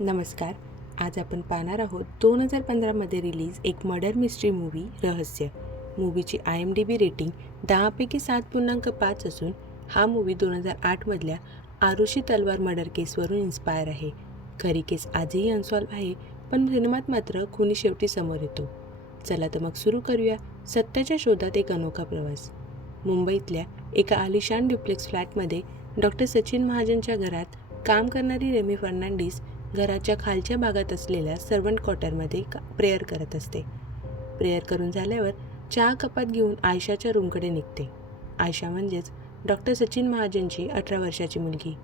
नमस्कार. आज आपण पाहणार आहोत दोन हजार पंधरामध्ये रिलीज एक murder mystery movie Rahasya. मूवीची I M D B rating दहापैकी सात पूर्णांक पाच असून हा मूवी दोन हजार आठमधल्या आरुषी तलवार मर्डर केसवरून इन्स्पायर आहे. खरी केस आजही अनसॉल्व आहे पण सिनेमात मात्र खुनी शेवटी समोर येतो. चला तर मग सुरू करूया सत्याच्या शोधात एक अनोखा प्रवास. मुंबईतल्या एका आलिशान ड्युप्लेक्स फ्लॅटमध्ये डॉक्टर सचिन महाजनच्या घरात काम करणारी रेमी फर्नांडिस घराच्या खालच्या भागात असलेल्या सर्वंट क्वार्टरमध्ये का प्रेयर करत असते. प्रेयर करून झाल्यावर चहा कपात घेऊन आयशाच्या रूमकडे निघते. आयशा म्हणजेच डॉक्टर सचिन महाजनची अठरा वर्षाची मुलगी.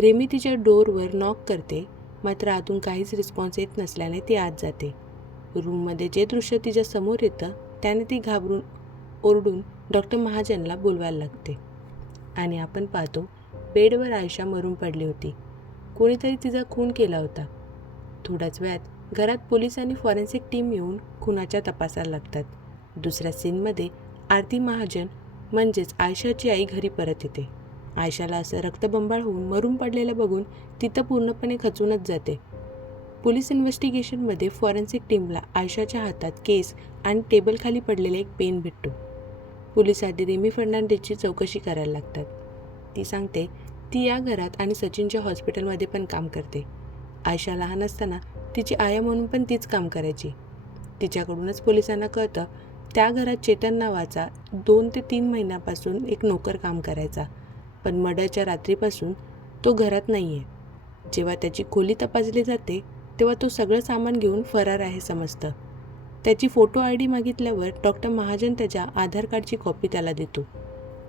रेमी तिच्या डोरवर नॉक करते मात्र आतून काहीच रिस्पॉन्स येत नसल्याने ती आत जाते. रूममध्ये जे दृश्य तिच्या समोर येतं त्याने ती घाबरून ओरडून डॉक्टर महाजनला बोलवायला लागते. आणि आपण पाहतो बेडवर आयशा मरून पडली होती. कोणीतरी तिचा खून केला होता. थोड्याच वेळात घरात पोलीस आणि फॉरेन्सिक टीम येऊन खुनाच्या तपासाला लागतात. दुसऱ्या सीनमध्ये आरती महाजन म्हणजेच आयशाची आई घरी परत येते. आयशाला असं रक्तबंबाळ होऊन मरून पडलेलं बघून तिथं पूर्णपणे खचूनच जाते. पोलीस इन्व्हेस्टिगेशनमध्ये फॉरेन्सिक टीमला आयशाच्या हातात केस आणि टेबलखाली पडलेला एक पेन भेटतो. पोलीस आधी रेमी फर्नांडिसची चौकशी करायला लागतात. ती सांगते ती या घरात आणि सचिनच्या हॉस्पिटलमध्ये पण काम करते. आयशा लहान असताना तिची आया म्हणून पण तीच काम करायची. तिच्याकडूनच पोलिसांना कळतं त्या घरात चेतन नावाचा दोन ते तीन महिन्यापासून एक नोकर काम करायचा. पण मर्डरच्या रात्रीपासून तो घरात नाही आहे जेव्हा त्याची खोली तपासली जाते तेव्हा तो सगळं सामान घेऊन फरार आहे समजतं. त्याची फोटो आय डी मागितल्यावर डॉक्टर महाजन त्याच्या आधार कार्डची कॉपी त्याला देतो.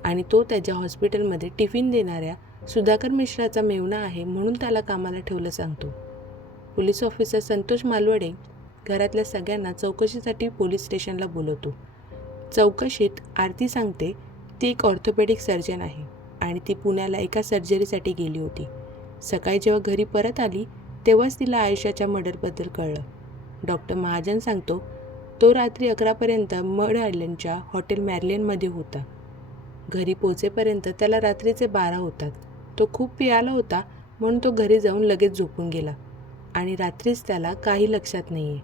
आणि तो त्याच्या हॉस्पिटलमध्ये टिफिन देणाऱ्या सुधाकर मिश्राचा मेवणा आहे म्हणून त्याला कामाला ठेवलं सांगतो. पोलीस ऑफिसर संतोष मालवडे घरातल्या सगळ्यांना चौकशीसाठी पोलीस स्टेशनला बोलवतो. चौकशीत आरती सांगते ती एक ऑर्थोपेडिक सर्जन आहे आणि ती पुण्याला एका सर्जरीसाठी गेली होती. सकाळी जेव्हा घरी परत आली तेव्हाच तिला आयुष्याच्या मर्डरबद्दल कळलं. डॉक्टर महाजन सांगतो तो रात्री अकरापर्यंत मड आयलंडच्या हॉटेल मॅरलिनमध्ये होता. घरी पोचेपर्यंत त्याला रात्रीचे बारा होतात. तो खूप पियाला होता म्हणून तो घरी जाऊन लगेच झोपून गेला. आणि रात्रीच त्याला काही लक्षात नाही आहे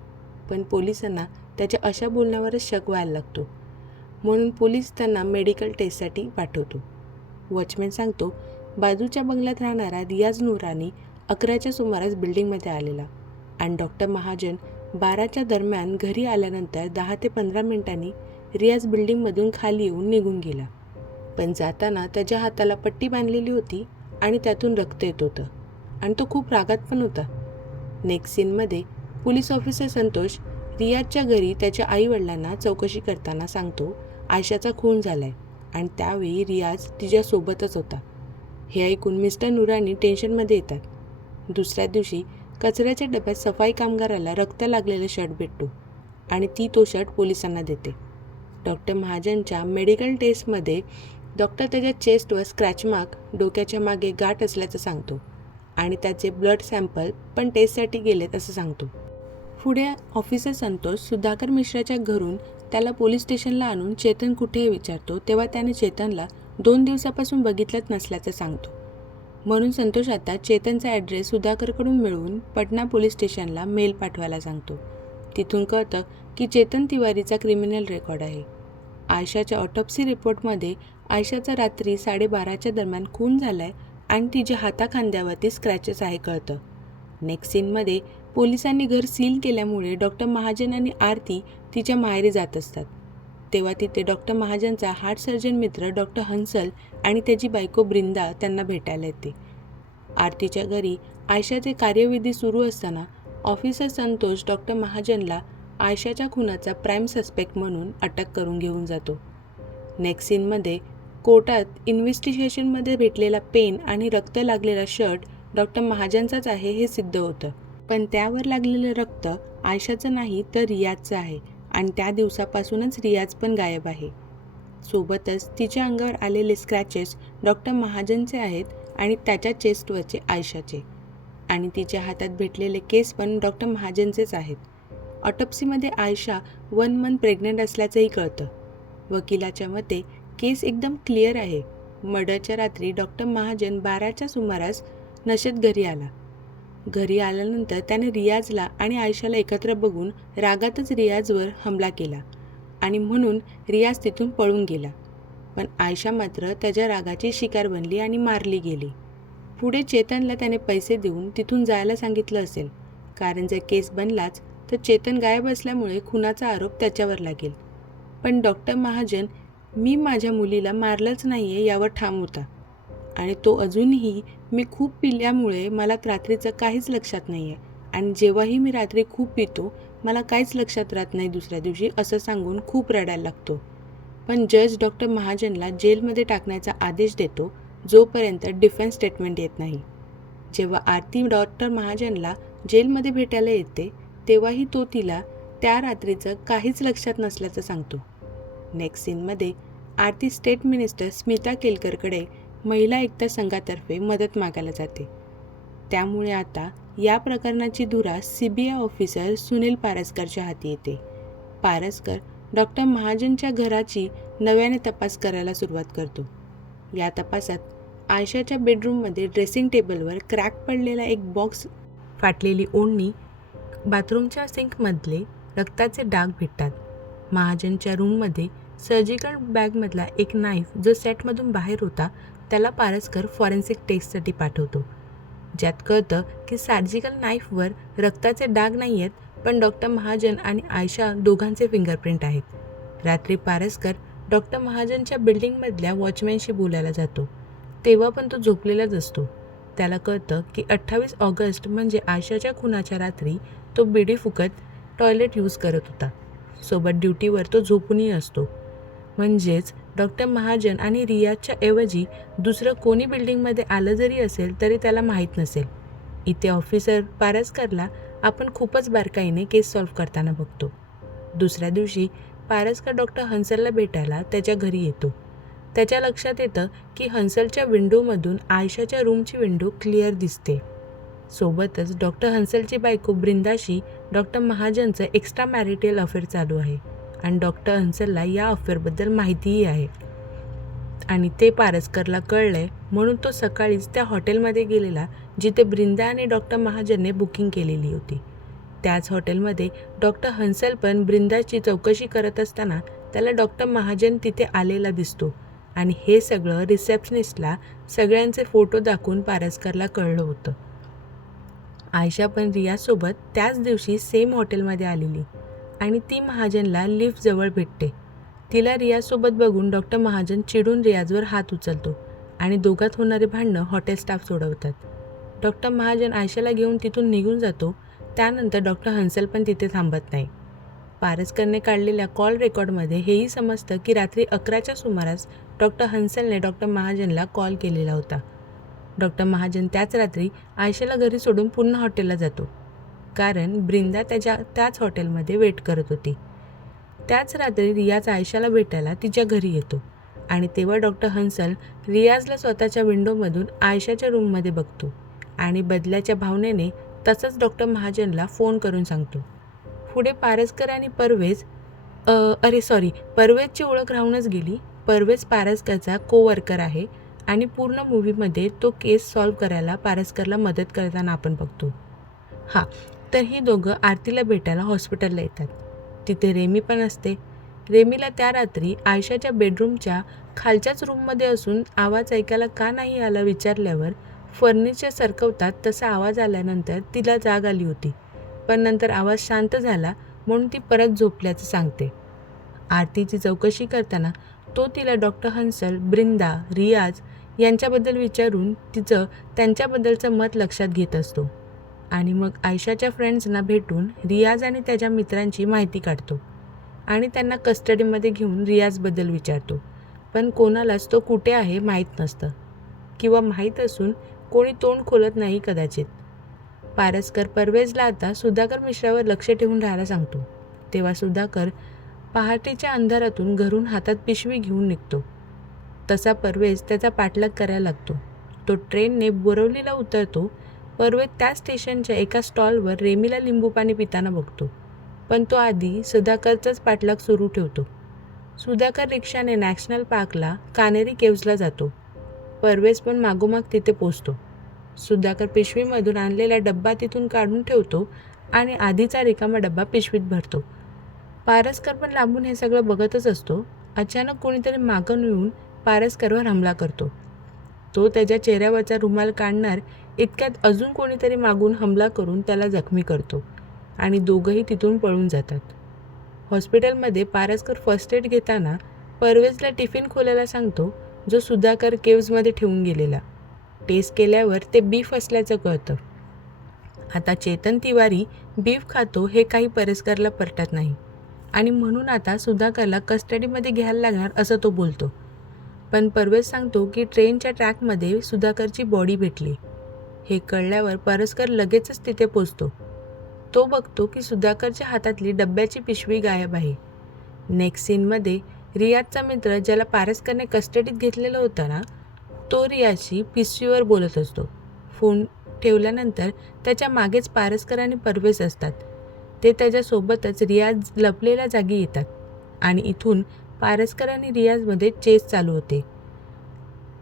पण पोलिसांना त्याच्या अशा बोलण्यावरच शक व्हायला लागतो. म्हणून पोलीस त्यांना मेडिकल टेस्टसाठी पाठवतो. वॉचमॅन सांगतो बाजूच्या बंगल्यात राहणारा रियाज नुरानी अकराच्या सुमारास बिल्डिंगमध्ये आलेला आणि डॉक्टर महाजन बाराच्या दरम्यान घरी आल्यानंतर दहा ते पंधरा मिनिटांनी रियाज बिल्डिंगमधून खाली येऊन निघून गेला. पण जाताना त्याच्या हाताला पट्टी बांधलेली होती आणि त्यातून रक्त येत होतं. आणि तो खूप रागात पण होता. नेक्स्ट सीनमध्ये पोलीस ऑफिसर संतोष रियाजच्या घरी त्याच्या आईवडिलांना चौकशी करताना सांगतो आयशाचा खून झालाय आणि त्यावेळी रियाज तिच्यासोबतच होता. हे ऐकून मिस्टर नुरानी टेन्शनमध्ये येतात. दुसऱ्या दिवशी कचऱ्याच्या डब्यात सफाई कामगाराला रक्त लागलेला शर्ट भेटतो आणि ती तो शर्ट पोलिसांना देते. डॉक्टर महाजनच्या मेडिकल टेस्टमध्ये डॉक्टर त्याच्या चेस्टवर स्क्रॅच मार्क डोक्याच्या मागे गाठ असल्याचं सांगतो. आणि त्याचे ब्लड सॅम्पल पण टेस्टसाठी गेलेत असं सांगतो. पुढे ऑफिसर संतोष सुधाकर मिश्राच्या घरून त्याला पोलीस स्टेशनला आणून चेतन कुठे विचारतो तेव्हा त्याने चेतनला दोन दिवसापासून बघितलंच नसल्याचं सांगतो. म्हणून संतोष आता चेतनचा ॲड्रेस सुधाकरकडून मिळवून पटना पोलीस स्टेशनला मेल पाठवायला सांगतो. तिथून कळतं की चेतन तिवारीचा क्रिमिनल रेकॉर्ड आहे. आयशाच्या ऑटोप्सी रिपोर्टमध्ये आयशाचा रात्री साडेबाराच्या दरम्यान खून झाला आहे आणि तिच्या हाताखांद्यावरती स्क्रॅचेस आहे कळतं. नेक्स्ट सीनमध्ये पोलिसांनी घर सील केल्यामुळे डॉक्टर महाजन आणि आरती तिच्या माहेरी जात असतात. तेव्हा तिथे डॉक्टर महाजनचा हार्ट सर्जन मित्र डॉक्टर हंसल आणि त्याची बायको ब्रिंदा त्यांना भेटायला येते. आरतीच्या घरी आयशाचे कार्यविधी सुरू असताना ऑफिसर संतोष डॉक्टर महाजनला आयशाच्या खुनाचा प्राईम सस्पेक्ट म्हणून अटक करून घेऊन जातो. नेक्स्ट सीनमध्ये कोर्टात इन्व्हेस्टिगेशनमध्ये भेटलेला पेन आणि रक्त लागलेला शर्ट डॉक्टर महाजनचाच आहे हे सिद्ध होतं. पण त्यावर लागलेलं रक्त आयशाचं नाही तर रियाजचं आहे आणि त्या दिवसापासूनच रियाज पण गायब आहे. सोबतच तिच्या अंगावर आलेले स्क्रॅचेस डॉक्टर महाजनचे आहेत आणि त्याच्या चेस्टवरचे आयशाचे. आणि तिच्या हातात भेटलेले केस पण डॉक्टर महाजनचेच आहेत. ऑटोप्सीमध्ये आयशा वन मंथ प्रेग्नंट असल्याचंही कळतं. वकिलाच्या मते केस एकदम क्लिअर आहे. मर्डरच्या रात्री डॉक्टर महाजन बाराच्या सुमारास नशेत घरी आला. घरी आल्यानंतर त्याने रियाजला आणि आयशाला एकत्र बघून रागातच रियाजवर हमला केला आणि म्हणून रियाज तिथून पळून गेला. पण आयशा मात्र त्याच्या रागाची शिकार बनली आणि मारली गेली. पुढे चेतनला त्याने पैसे देऊन तिथून जायला सांगितलं असेल. कारण जर केस बनलाच तर चेतन गायब असल्यामुळे खुनाचा आरोप त्याच्यावर लागेल. पण डॉक्टर महाजन मी माझ्या मुलीला मारलंच नाही आहे यावर ठाम होता. आणि तो अजूनही मी खूप पिल्यामुळे मला रात्रीचं काहीच लक्षात नाही आहे आणि जेव्हाही मी रात्री खूप पितो मला काहीच लक्षात राहत नाही दुसऱ्या दिवशी असं सांगून खूप रडायला लागतो. पण जज डॉक्टर महाजनला जेलमध्ये टाकण्याचा आदेश देतो जोपर्यंत डिफेन्स स्टेटमेंट येत नाही. जेव्हा आरती डॉक्टर महाजनला जेलमध्ये भेटायला येते तेव्हाही तो तिला त्या रात्रीचं काहीच लक्षात नसल्याचं सांगतो. नेक्स्ट सीनमध्ये आरती स्टेट मिनिस्टर स्मिता केलकरकडे महिला एकता संघातर्फे मदत मागायला जाते. त्यामुळे आता या प्रकरणाची धुरा C B I officer Sunil पारसकरच्या हाती येते. पारसकर डॉक्टर महाजनच्या घराची नव्याने तपास करायला सुरुवात करतो. या तपासात आयशाच्या बेडरूममध्ये ड्रेसिंग टेबलवर क्रॅक पडलेला एक बॉक्स फाटलेली ओढणी बाथरूमच्या सिंकमधले रक्ताचे डाग भेटतात. महाजनच्या रूममध्ये सर्जिकल बॅगमधला एक नाईफ जो सेटमधून बाहेर होता त्याला पारसकर फॉरेन्सिक टेस्टसाठी पाठवतो. ज्यात कळतं की सर्जिकल नाईफवर रक्ताचे डाग नाही आहेत पण डॉक्टर महाजन आणि आयशा दोघांचे फिंगरप्रिंट आहेत. रात्री पारसकर डॉक्टर महाजनच्या बिल्डिंगमधल्या वॉचमॅनशी बोलायला जातो. तेव्हा पण तो झोपलेलाच असतो. त्याला कळतं की अठ्ठावीस ऑगस्ट म्हणजे आशाच्या खुनाच्या रात्री तो बिडी फुकत टॉयलेट यूज करत होता. सोबत ड्युटीवर तो झोपूनही असतो. म्हणजेच डॉक्टर महाजन आणि रियाजच्या ऐवजी दुसरं कोणी बिल्डिंगमध्ये आलं जरी असेल तरी त्याला माहीत नसेल. इथे ऑफिसर पारसकरला आपण खूपच बारकाईने केस सॉल्व्ह करताना बघतो. दुसऱ्या दिवशी पारसकर डॉक्टर हंसलला भेटायला त्याच्या घरी येतो. त्याच्या लक्षात येतं की हंसलच्या विंडोमधून आयशाच्या रूमची विंडो क्लिअर दिसते. सोबतच डॉक्टर हंसलची बायको ब्रिंदाशी डॉक्टर महाजनचं एक्स्ट्रा मॅरिटल अफेअर चालू आहे. आणि डॉक्टर हंसलला या अफेअरबद्दल माहितीही आहे. आणि ते पारसकरला कळलंय म्हणून तो सकाळीच त्या हॉटेलमध्ये गेलेला जिथे ब्रिंदा आणि डॉक्टर महाजनने बुकिंग केलेली होती. त्याच हॉटेलमध्ये डॉक्टर हंसल पण ब्रिंदाची चौकशी करत असताना त्याला डॉक्टर महाजन तिथे आलेला दिसतो. आणि हे सगळं रिसेप्शनिस्टला सगळ्यांचे फोटो दाखवून पारसकरला कळलं होतं. आयशा पण रियासोबत त्याच दिवशी सेम हॉटेलमध्ये आलेली. आणि ती महाजनला लिफ्टजवळ भेटते. तिला रियाजसोबत बघून डॉक्टर महाजन चिडून रियाजवर हात उचलतो आणि दोघात होणारे भांडणं हॉटेल स्टाफ सोडवतात. डॉक्टर महाजन आयशाला घेऊन तिथून निघून जातो. त्यानंतर डॉक्टर हंसल पण तिथे थांबत नाही. पारसकरने काढलेल्या कॉल रेकॉर्डमध्ये हेही समजतं की रात्री अकराच्या सुमारास डॉक्टर हंसलने डॉक्टर महाजनला कॉल केलेला होता. डॉक्टर महाजन त्याच रात्री आयशाला घरी सोडून पुन्हा हॉटेलला जातो. कारण ब्रिंदा त्याच्या त्याच हॉटेलमध्ये वेट करत होती. त्याच रात्री रियाज आयशाला भेटायला तिच्या घरी येतो आणि तेव्हा डॉक्टर हंसल रियाजला स्वतःच्या विंडोमधून आयशाच्या रूममध्ये बघतो आणि बदल्याच्या भावनेने तसंच डॉक्टर महाजनला फोन करून सांगतो. पुढे पारसकर आणि परवेज अरे सॉरी परवेजची ओळख राहूनच गेली. परवेज पारसकरचा कोवर्कर आहे आणि पूर्ण मूवीमध्ये तो केस सॉल्व करायला पारसकरला मदत करताना आपण बघतो. हां तर ही दोघं आरतीला भेटायला हॉस्पिटलला येतात. तिथे रेमी पण असते. रेमीला त्या रात्री आयशाच्या बेडरूमच्या खालच्याच रूममध्ये असून आवाज ऐकायला का नाही आला विचारल्यावर फर्निचर सरकवतात तसा आवाज आल्यानंतर तिला जाग आली होती. पण नंतर आवाज शांत झाला म्हणून ती परत झोपल्याचं सांगते. आरतीची चौकशी करताना तो तिला डॉक्टर हंसल ब्रिंदा रियाज यांच्याबद्दल विचारून तिचं त्यांच्याबद्दलचं मत लक्षात घेत असतो. आणि मग आयशाच्या फ्रेंड्सना भेटून रियाज आणि त्याच्या मित्रांची माहिती काढतो. आणि त्यांना कस्टडीमध्ये घेऊन रियाजबद्दल विचारतो. पण कोणालाच तो कुठे आहे माहीत नसतं. किंवा माहीत असून कोणी तोंड खोलत नाही कदाचित. पारसकर परवेजला आता सुधाकर मिश्रावर लक्ष ठेवून राहायला सांगतो. तेव्हा सुधाकर पहाटेच्या अंधारातून घरून हातात पिशवी घेऊन निघतो. तसा परवेज त्याचा पाठलाग करायला लागतो. तो ट्रेनने बोरवलीला उतरतो परवेत त्या स्टेशनच्या एका स्टॉलवर रेमीला लिंबू पाणी पिताना बघतो. पण तो आधी सुधाकरचाच पाठलाग सुरू ठेवतो. सुधाकर रिक्षाने नॅशनल पार्कला कानेरी केव्जला जातो. परवेज पण मागोमाग तिथे पोचतो. सुधाकर पिशवीमधून आणलेला डब्बा तिथून काढून ठेवतो आणि आधीचा रिकामा डब्बा पिशवीत भरतो. पारसकर पण लांबून हे सगळं बघतच असतो. अचानक कोणीतरी मागून येऊन पारसकरवर हमला करतो. तो त्याच्या चेहऱ्यावरचा रुमाल काढणार इतक्यात अजून कोणीतरी मागून हमला करून त्याला जखमी करतो आणि दोघंही तिथून पळून जातात. हॉस्पिटलमध्ये पारसकर फर्स्ट एड घेताना परवेजला टिफिन खोलायला सांगतो जो सुधाकर केव्जमध्ये ठेवून गेलेला. टेस्ट केल्यावर ते बीफ असल्याचं कळतं. आता चेतन तिवारी बीफ खातो हे काही परस्करला पटत नाही. आणि म्हणून आता सुधाकरला कस्टडीमध्ये घ्यायला लागणार असं तो बोलतो. पण परवेज सांगतो की ट्रेनच्या ट्रॅकमध्ये सुधाकरची बॉडी भेटली. हे कळल्यावर परस्कर लगेचच तिथे पोचतो. तो बघतो की सुधाकरच्या हातातली डब्याची पिशवी गायब आहे. नेक्स्ट सीनमध्ये रियाजचा मित्र ज्याला पारस्करने कस्टडीत घेतलेला होता ना तो रियाजशी पिशवीवर बोलत असतो. फोन ठेवल्यानंतर त्याच्या मागेच पारस्कर आणि परवेज असतात. ते त्याच्यासोबतच रियाज लपलेल्या जागी येतात आणि इथून पारस्कर आणि रियाजमध्ये चेस चालू होते.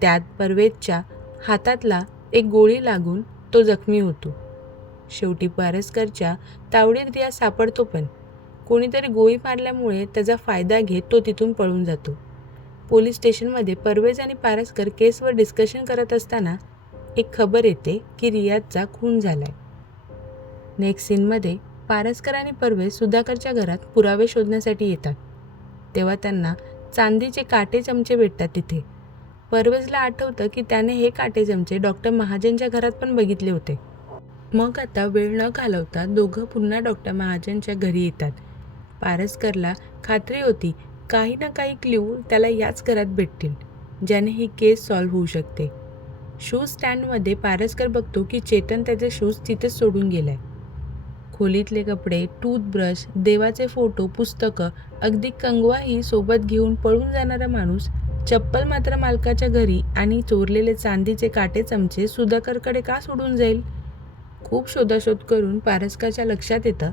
त्यात परवेजच्या हातातला एक गोळी लागून तो जखमी होतो. शेवटी पारसकरच्या तावडीत रिया सापडतो पण. कोणीतरी गोळी मारल्यामुळे त्याचा फायदा घेत तो तिथून पळून जातो. पोलीस स्टेशनमध्ये परवेज आणि पारसकर केसवर डिस्कशन करत असताना एक खबर येते की रियाजचा खून झालाय. नेक्स्ट सीनमध्ये पारसकर आणि परवेज सुधाकरच्या घरात पुरावे शोधण्यासाठी येतात. तेव्हा त्यांना चांदीचे काटे चमचे भेटतात तिथे. परवेजला आठवतं की त्याने हे काटे चमचे डॉक्टर महाजनच्या घरात पण बघितले होते. मग आता वेळ न घालवता दोघं पुन्हा डॉक्टर महाजनच्या घरी येतात. पारसकरला खात्री होती काही ना काही क्ल्यू त्याला याच घरात भेटतील ज्याने ही केस सॉल्व्ह होऊ शकते. शूज स्टँडमध्ये पारसकर बघतो की चेतन त्याचे शूज तिथेच सोडून गेलाय. खोलीतले कपडे टूथब्रश देवाचे फोटो पुस्तकं अगदी कंगवाही सोबत घेऊन पळून जाणारा माणूस चप्पल मात्र मालकाच्या घरी आणि चोरलेले चांदीचे काटे चमचे सुधाकरकडे का सोडून जाईल? खूप शोधाशोध करून पारस्काच्या लक्षात येतं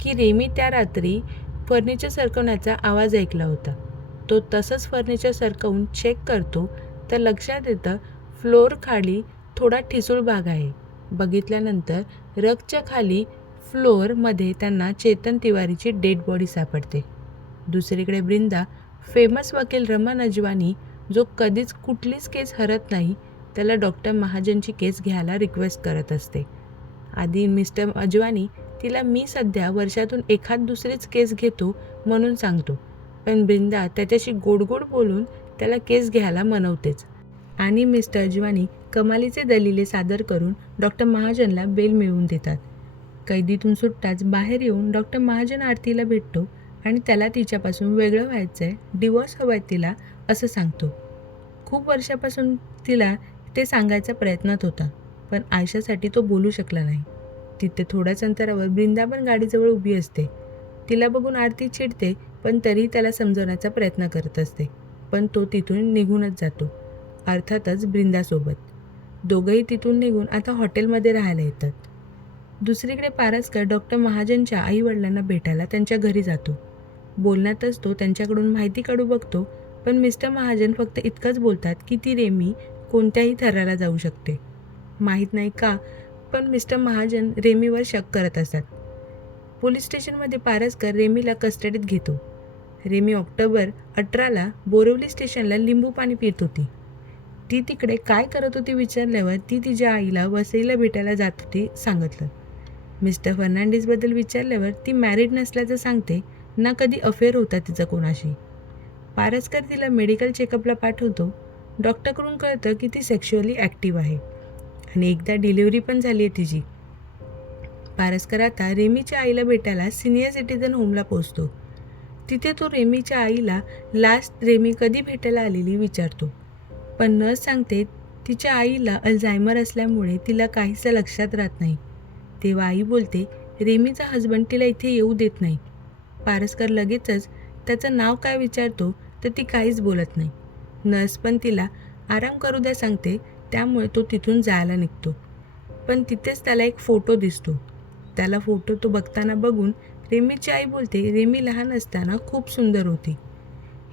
की रेमी त्या रात्री फर्निचर सरकवण्याचा आवाज ऐकला होता. तो तसंच फर्निचर सरकवून चेक करतो तर लक्षात येतं फ्लोअर खाली थोडा ठिसूळ भाग आहे. बघितल्यानंतर रगच्या खाली फ्लोअरमध्ये त्यांना चेतन तिवारीची डेड बॉडी सापडते. दुसरीकडे ब्रिंदा फेमस वकील रमन अजवानी जो कधीच कुठलीच केस हरत नाही त्याला डॉक्टर महाजनची केस घ्यायला रिक्वेस्ट करत असते. आधी मिस्टर अजवानी तिला मी सध्या वर्षातून एखाद दुसरीच केस घेतो म्हणून सांगतो. पण ब्रिंदा त्याच्याशी गोडगोड बोलून त्याला केस घ्यायला मनवतेच. आणि मिस्टर अजवानी कमालीचे दलिले सादर करून डॉक्टर महाजनला बेल मिळवून देतात. कैदीतून सुटताच बाहेर येऊन डॉक्टर महाजन आरतीला भेटतो. आणि त्याला तिच्यापासून वेगळं व्हायचं आहे डिवोर्स हवा आहे तिला असं सांगतो. खूप वर्षापासून तिला ते सांगायचा प्रयत्नात होता पण आयशासाठी तो बोलू शकला नाही. तिथे थोड्याच अंतरावर बृंदावन गाडीजवळ उभी असते. तिला बघून आरती चिडते पण तरी त्याला समजवण्याचा प्रयत्न करत असते. पण तो तिथून निघूनच जातो अर्थातच बृंदासोबत दोघंही तिथून निघून आता हॉटेलमध्ये राहायला येतात. दुसरीकडे पारसकर डॉक्टर महाजनच्या आईवडिलांना भेटायला त्यांच्या घरी जातो. बोलण्यातच तो त्यांच्याकडून माहिती काढू बघतो. पण मिस्टर महाजन फक्त इतकंच बोलतात की ती रेमी कोणत्याही थराला जाऊ शकते. माहीत नाही का? पण मिस्टर महाजन रेमीवर शक करत असतात. पोलीस स्टेशनमध्ये पारसकर रेमीला कस्टडीत घेतो. रेमी ऑक्टोबर अठराला बोरवली स्टेशनला लिंबू पाणी पित होती. ती तिकडे काय करत होती विचारल्यावर ती तिच्या आईला वसईला भेटायला जात होती सांगितलं. मिस्टर फर्नांडिसबद्दल विचारल्यावर ती मॅरिड नसल्याचं सांगते ना कधी अफेअर होता तिचा कोणाशी. पारसकर तिला मेडिकल चेकअपला पाठवतो. डॉक्टरकडून कळतं की ती सेक्शुअली ॲक्टिव्ह आहे. आणि एकदा डिलिव्हरी पण झाली आहे तिची. पारसकर आता रेमीच्या आईला भेटायला सिनियर सिटीजन होमला पोचतो तिथे तो रेमीच्या आईला लास्ट रेमी कधी भेटायला आलेली विचारतो. पण नर्स सांगते तिच्या आईला अल्झायमर असल्यामुळे तिला काहीसं लक्षात राहत नाही. तेव्हा आई बोलते रेमीचा हजबंड तिला इथे येऊ देत नाही. पारसकर लगेचच त्याचं नाव काय विचारतो तर ती काहीच बोलत नाही. नर्स पण तिला आराम करू द्या सांगते त्यामुळे तो तिथून जायला निघतो. पण तिथेच त्याला एक फोटो दिसतो. त्याला फोटो तो बघताना बघून रेमीची आई बोलते रेमी लहान असताना खूप सुंदर होती.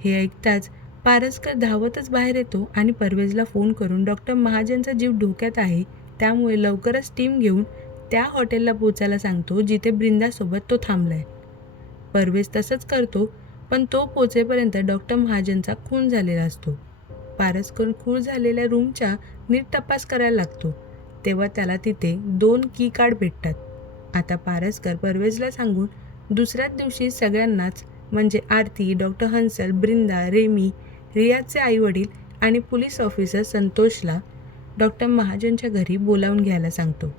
हे ऐकताच पारसकर धावतच बाहेर येतो आणि परवेजला फोन करून डॉक्टर महाजनचा जीव धोक्यात आहे त्यामुळे लवकरच टीम घेऊन त्या हॉटेलला पोचायला सांगतो जिथे ब्रिंदासोबत तो थांबलाय. परवेज तसंच करतो पण तो पोचेपर्यंत डॉक्टर महाजनचा खून झालेला असतो. पारसकर खूळ झालेल्या रूमच्या नीट तपास करायला लागतो. तेव्हा त्याला तिथे दोन की कार्ड भेटतात. आता पारसकर परवेजला सांगून दुसऱ्याच दिवशी सगळ्यांनाच म्हणजे आरती डॉक्टर हंसल ब्रिंदा रेमी रियाजचे आईवडील आणि पोलीस ऑफिसर संतोषला डॉक्टर महाजनच्या घरी बोलावून घ्यायला सांगतो.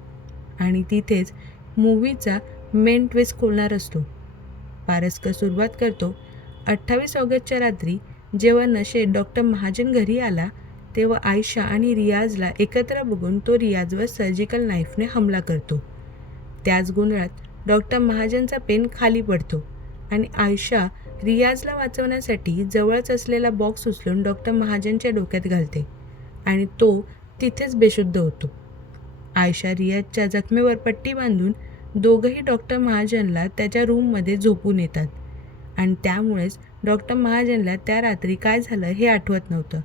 आणि तिथेच मूवीचा मेन ट्विस्ट खोलणार असतो. पारसकर सुरुवात करतो. अठ्ठावीस ऑगस्टच्या रात्री जेव्हा नशेत डॉक्टर महाजन घरी आला तेव्हा आयशा आणि रियाजला एकत्र बघून तो रियाजवर सर्जिकल नाईफने हमला करतो. त्याच गोंधळात डॉक्टर महाजनचा पेन खाली पडतो आणि आयशा रियाजला वाचवण्यासाठी जवळच असलेला बॉक्स उचलून डॉक्टर महाजनच्या डोक्यात घालते आणि तो तिथेच बेशुद्ध होतो. आयशा रियाजच्या जखमेवर पट्टी बांधून दोघंही डॉक्टर महाजनला त्याच्या रूममध्ये झोपून येतात. आणि त्यामुळेच डॉक्टर महाजनला त्या रात्री काय झालं हे आठवत नव्हतं.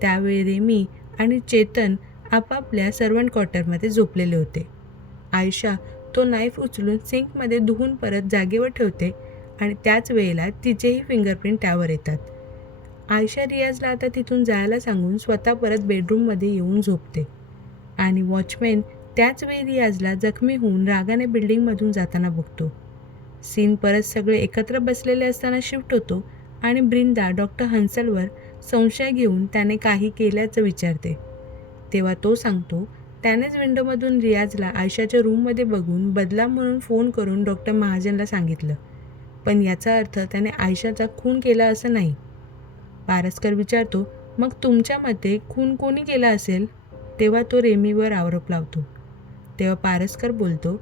त्यावेळी रेमी आणि चेतन आपापल्या सर्वंट क्वार्टरमध्ये झोपलेले होते. आयशा तो नाईफ उचलून सिंकमध्ये धुवून परत जागेवर ठेवते आणि त्याच वेळेला तिचेही फिंगरप्रिंट त्यावर येतात. आयशा रियाजला आता तिथून जायला सांगून स्वतः परत बेडरूममध्ये येऊन झोपते. आणि वॉचमॅन त्याचवेळी रियाजला जखमी होऊन रागाने बिल्डिंगमधून जाताना बघतो. सीन परत सगळे एकत्र बसलेले असताना शिफ्ट होतो आणि ब्रिंदा डॉक्टर हंसलवर संशय घेऊन त्याने काही केल्याचं विचारते. तेव्हा तो सांगतो त्यानेच विंडोमधून रियाजला आयशाच्या रूममध्ये बघून बदला म्हणून फोन करून डॉक्टर महाजनला सांगितलं. पण याचा अर्थ त्याने आयशाचा खून केला असं नाही. पारस्कर विचारतो मग तुमच्या मते खून कोणी केला असेल? तेव्हा तो रेमीवर आरोप लावतो. तेव्हा पारस्कर बोलतो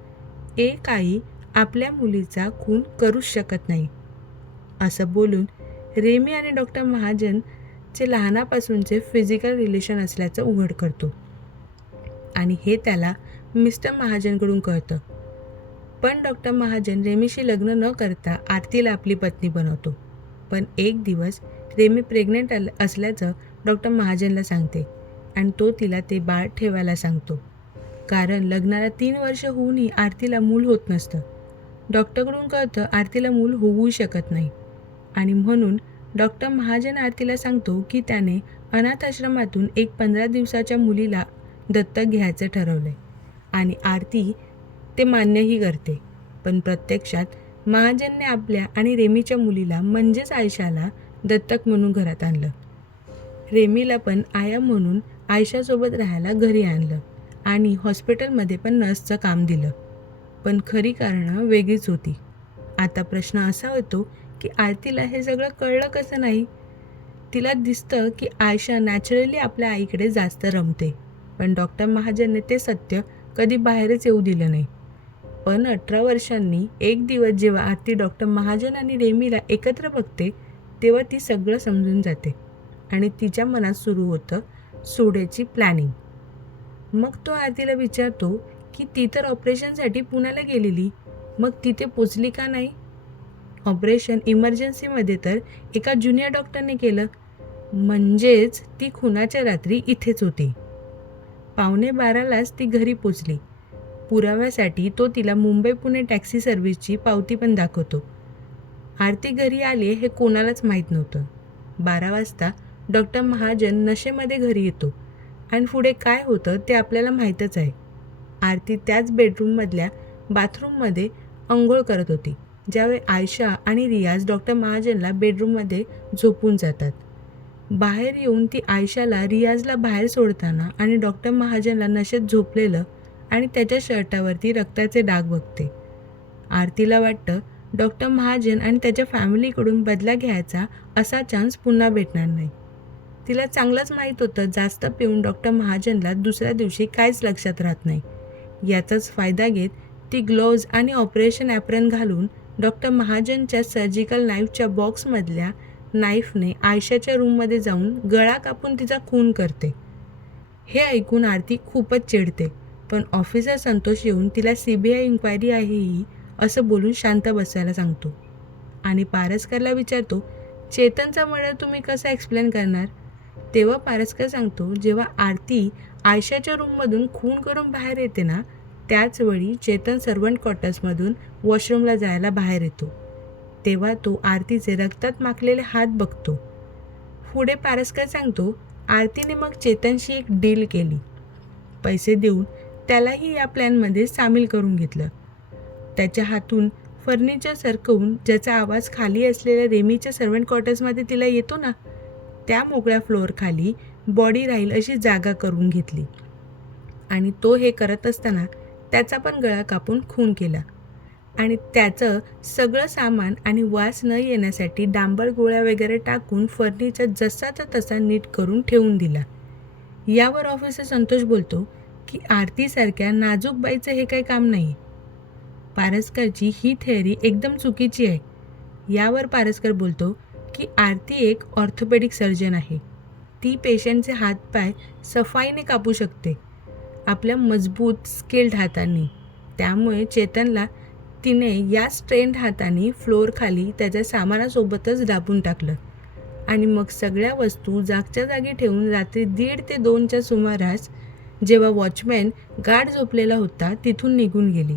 एक आई आपल्या मुलीचा खून करूच शकत नाही. असं बोलून रेमी आणि डॉक्टर महाजनचे लहानापासूनचे फिजिकल रिलेशन असल्याचं उघड करतो. आणि हे त्याला मिस्टर महाजनकडून कळतं. पण डॉक्टर महाजन रेमीशी लग्न न करता आरतीला आपली पत्नी बनवतो. पण एक दिवस रेमी प्रेग्नेंट असल्याचं डॉक्टर महाजनला सांगते आणि तो तिला ते बाळ ठेवायला सांगतो. कारण लग्नाला तीन वर्ष होऊनही आरतीला मूल होत नसतं. डॉक्टरकडून कळतं आरतीला मूल होऊ शकत नाही. आणि म्हणून डॉक्टर महाजन आरतीला सांगतो की त्याने अनाथ आश्रमातून एक पंधरा दिवसाच्या मुलीला दत्तक घ्यायचं ठरवलंय. आणि आरती ते मान्यही करते. पण प्रत्यक्षात महाजनने आपल्या आणि रेमीच्या मुलीला म्हणजेच आयशाला दत्तक म्हणून घरात आणलं. रेमीला पण आया म्हणून आयशासोबत राहायला घरी आणलं. आणि हॉस्पिटलमध्ये पण नर्सचं काम दिलं. पण खरी कारणं वेगळीच होती. आता प्रश्न असा होतो की आरतीला हे सगळं कळलं कसं नाही? तिला दिसतं की आयशा नॅचरली आपल्या आईकडे जास्त रमते. पण डॉक्टर महाजनने ते सत्य कधी बाहेरच येऊ दिलं नाही. पण अठरा वर्षांनी एक दिवस जेव्हा आरती डॉक्टर महाजन आणि रेमीला एकत्र बघते तेव्हा ती सगळं समजून जाते. आणि तिच्या मनात सुरू होतं सोड्याची प्लॅनिंग. मग तो आरतीला विचारतो की ती तर ऑपरेशनसाठी पुण्याला गेलेली. मग तिथे पोचली का नाही? ऑपरेशन इमर्जन्सीमध्ये तर एका ज्युनियर डॉक्टरने केलं. म्हणजेच ती खुनाच्या रात्री इथेच होती. पावणे बारालाच ती घरी पोचली. पुराव्यासाठी तो तिला मुंबई पुणे टॅक्सी सर्व्हिसची पावती पण दाखवतो. आरती घरी आली हे कोणालाच माहीत नव्हतं. बारा वाजता डॉक्टर महाजन नशेमध्ये घरी येतो. आणि पुढे काय होतं ते आपल्याला माहीतच आहे. आरती त्याच बेडरूममधल्या बाथरूममध्ये अंघोळ करत होती ज्यावेळी आयशा आणि रियाज डॉक्टर महाजनला बेडरूममध्ये झोपून जातात. बाहेर येऊन ती आयशाला रियाजला बाहेर सोडताना आणि डॉक्टर महाजनला नशेत झोपलेलं आणि त्याच्या शर्टावरती रक्ताचे डाग बघते. आरतीला वाटतं डॉक्टर महाजन आणि त्याच्या फॅमिलीकडून बदला घ्यायचा असा चान्स पुन्हा भेटणार नाही. तिला चांगलंच माहीत होतं जास्त पिऊन डॉक्टर महाजनला दुसऱ्या दिवशी काहीच लक्षात राहत नाही. याचाच फायदा घेत ती ग्लोव्ज आणि ऑपरेशन ॲप्रन घालून डॉक्टर महाजनच्या सर्जिकल नाईफच्या बॉक्समधल्या नाईफने आयशाच्या रूममध्ये जाऊन गळा कापून तिचा खून करते. हे ऐकून आरती खूपच चिडते पण ऑफिसर संतोष येऊन तिला सी बी आय इन्क्वायरी आहे ही असं बोलून शांत बसायला सांगतो. आणि पारस्करला विचारतो चेतनचा मर्डर तुम्ही कसा एक्सप्लेन करणार? तेव्हा पारसकर सांगतो जेव्हा आरती आयशाच्या रूममधून खून करून बाहेर येते ना त्याच वेळी चेतन सर्वंट क्वार्टर्समधून वॉशरूमला जायला बाहेर येतो. तेव्हा तो आरतीचे रक्तात माखलेले हात बघतो. पुढे पारसकर सांगतो आरतीने मग चेतनशी एक डील केली. पैसे देऊन त्यालाही या प्लॅनमध्ये सामील करून घेतलं. त्याच्या हातून फर्निचर सरकवून ज्याचा आवाज खाली असलेल्या रेमीच्या सर्वंट क्वार्टर्समध्ये तिला येतो ना त्या मोकळ्या फ्लोअरखाली बॉडी राहील अशी जागा करून घेतली. आणि तो हे करत असताना त्याचा पण गळा कापून खून केला. आणि त्याचं सगळं सामान आणि वास न येण्यासाठी डांबर गोळ्या वगैरे टाकून फर्निचर जसाचा तसा नीट करून ठेवून दिला. यावर ऑफिसर संतोष बोलतो की आरतीसारख्या नाजूक बाईचं हे काही काम नाही. पारस्करची ही थेअरी एकदम चुकीची आहे. यावर पारस्कर बोलतो की आरती एक ऑर्थोपेडिक सर्जन आहे. ती पेशंटचे हातपाय सफाईने कापू शकते. आपल्या मजबूत स्किल्ड हातांनी. त्यामुळे चेतनला तिने या स्ट्रेंड हाताने फ्लोअरखाली त्याच्या सामानासोबतच दाबून टाकलं. आणि मग सगळ्या वस्तू जागच्या जागी ठेवून रात्री दीड ते दोनच्या सुमारास जेव्हा वॉचमॅन गाढ झोपलेला होता तिथून निघून गेली.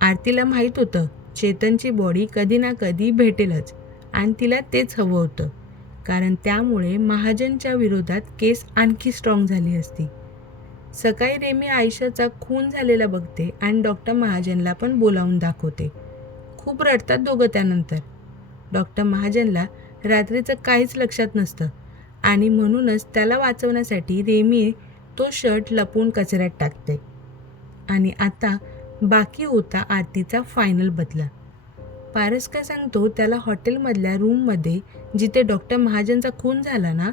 आरतीला माहीत होतं चेतनची बॉडी कधी ना कधी भेटेलच. आणि तिला तेच हवं होतं. कारण त्यामुळे महाजनच्या विरोधात केस आणखी स्ट्रॉंग झाली असती. सकाळी रेमी आयुष्याचा खून झालेला बघते आणि डॉक्टर महाजनला पण बोलावून दाखवते. खूप रडतात दोघं त्यानंतर. डॉक्टर महाजनला रात्रीचं काहीच लक्षात नसतं आणि म्हणूनच त्याला वाचवण्यासाठी रेमी तो शर्ट लपवून कचऱ्यात टाकते. आणि आता बाकी होता आरतीचा फायनल बदला. पारस काय सांगतो त्याला हॉटेलमधल्या रूममध्ये जिथे डॉक्टर महाजनचा खून झाला ना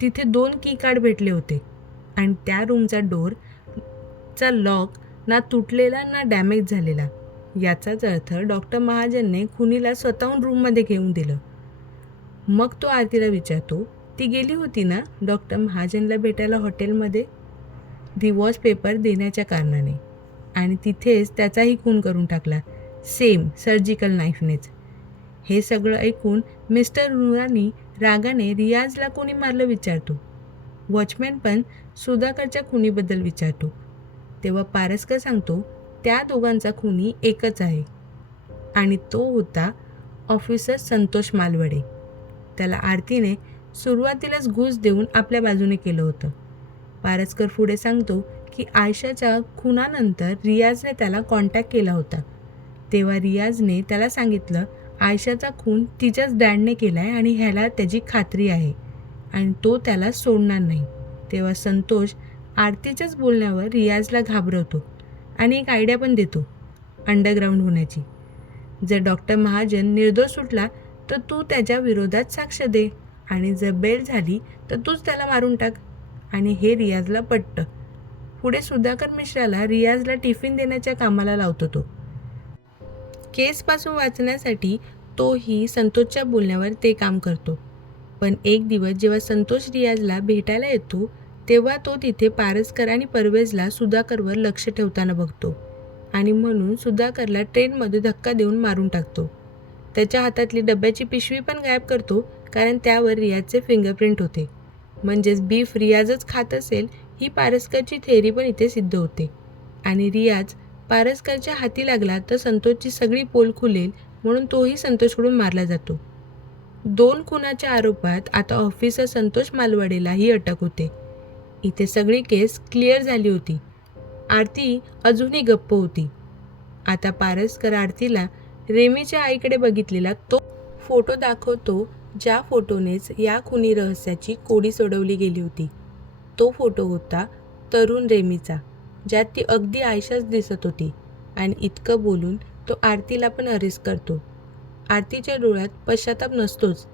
तिथे दोन की कार्ड भेटले होते. आणि त्या रूमचा डोर चा लॉक ना तुटलेला ना डॅमेज झालेला. याचाच अर्थ डॉक्टर महाजनने खुनीला स्वतःहून रूममध्ये घेऊन दिलं. मग तो आरतीला विचारतो ती गेली होती ना डॉक्टर महाजनला भेटायला हॉटेलमध्ये? डिवॉर्स पेपर देण्याच्या कारणाने. आणि तिथेच त्याचाही खून करून टाकला. सेम सर्जिकल नाईफनेच. हे सगळं ऐकून मिस्टर रुरानी रागाने रियाजला कोणी मारलं विचारतो. वॉचमॅन पण सुधाकरच्या खुनीबद्दल विचारतो. तेव्हा पारसकर सांगतो त्या दोघांचा खुनी एकच आहे. आणि तो होता ऑफिसर संतोष मालवडे. त्याला आरतीने सुरुवातीलाच घूस देऊन आपल्या बाजूने केलं होतं. पारसकर पुढे सांगतो की आयशाच्या खुनानंतर रियाजने त्याला कॉन्टॅक्ट केला होता. तेव्हा रियाजने त्याला सांगितलं आयशाचा खून तिच्याच डॅडने केला आहे आणि ह्याला त्याची खात्री आहे आणि तो त्याला सोडणार नाही. तेव्हा संतोष आरतीच्याच बोलण्यावर रियाजला घाबरवतो आणि एक आयडिया पण देतो अंडरग्राऊंड होण्याची. जर डॉक्टर महाजन निर्दोष सुटला तर तू त्याच्या विरोधात साक्ष दे आणि जर बेल झाली तर तूच त्याला मारून टाक. आणि हे रियाजला पटतं. पुढे सुधाकर मिश्राला रियाजला टिफिन देण्याच्या कामाला लावतो तो. केसपासून वाचण्यासाठी तोही संतोषच्या बोलण्यावर ते काम करतो. पण एक दिवस जेव्हा संतोष रियाजला भेटायला येतो तेव्हा तो तिथे पारसकर आणि परवेजला सुधाकरवर लक्ष ठेवताना बघतो आणि म्हणून सुधाकरला ट्रेनमध्ये धक्का देऊन मारून टाकतो. त्याच्या हातातली डब्याची पिशवी पण गायब करतो कारण त्यावर रियाजचे फिंगरप्रिंट होते. म्हणजेच बीफ रियाजच खात असेल ही पारसकरची थेअरी पण इथे सिद्ध होते. आणि रियाज पारसकरच्या हाती लागला तर संतोषची सगळी पोल खुलेल म्हणून तोही संतोषकडून मारला जातो. दोन खुनाच्या आरोपात आता ऑफिसर संतोष मालवाडेलाही अटक होते. इथे सगळी केस क्लिअर झाली होती. आरती अजूनही गप्प होती. आता पारसकर आरतीला रेमीच्या आईकडे बघितलेला तो फोटो दाखवतो ज्या फोटोनेच या खुनी रहस्याची कोडी सोडवली गेली होती. तो फोटो होता तरुण रेमीचा. ज्यात ती अगदी आयशाच दिसत होती. आणि इतकं बोलून तो आरतीला पण अरेस करतो. आरतीच्या डोळ्यात पश्चाताप नसतोच.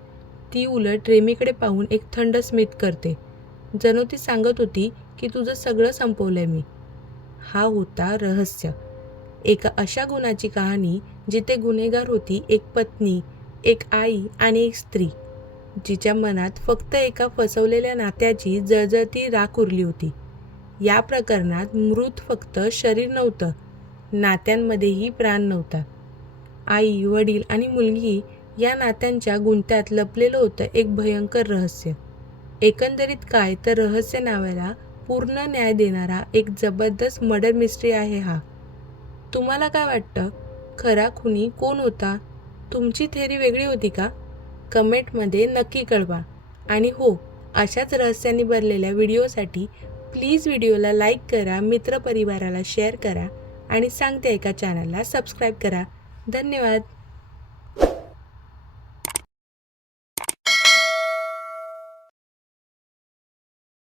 ती उलट रेमीकडे पाहून एक थंड स्मित करते. जणू ती सांगत होती की तुझं सगळं संपवलंय मी. हा होता रहस्य. एका अशा गुणाची कहाणी जिथे गुन्हेगार होती एक पत्नी एक आई आणि एक स्त्री जिच्या मनात फक्त एका फसवलेल्या नात्याची जळजळती राख उरली होती. या प्रकरणात मृत फक्त शरीर नव्हतं नात्यांमध्येही प्राण नव्हता. आई वडील आणि मुलगी या नात्यांच्या गुंत्यात लपलेलं होतं एक भयंकर रहस्य. एकंदरीत काय तर रहस्य नावाला पूर्ण न्याय देणारा एक जबरदस्त मर्डर मिस्ट्री आहे हा. तुम्हाला काय वाटतं? खरा खुनी कोण होता? तुमची थेरी वेगळी होती का? कमेंटमध्ये नक्की कळवा. आणि हो अशाच रहस्यांनी भरलेल्या व्हिडिओसाठी प्लीज व्हिडिओला लाईक करा मित्रपरिवाराला शेअर करा आणि सांगते एका चॅनलला सबस्क्राईब करा. धन्यवाद.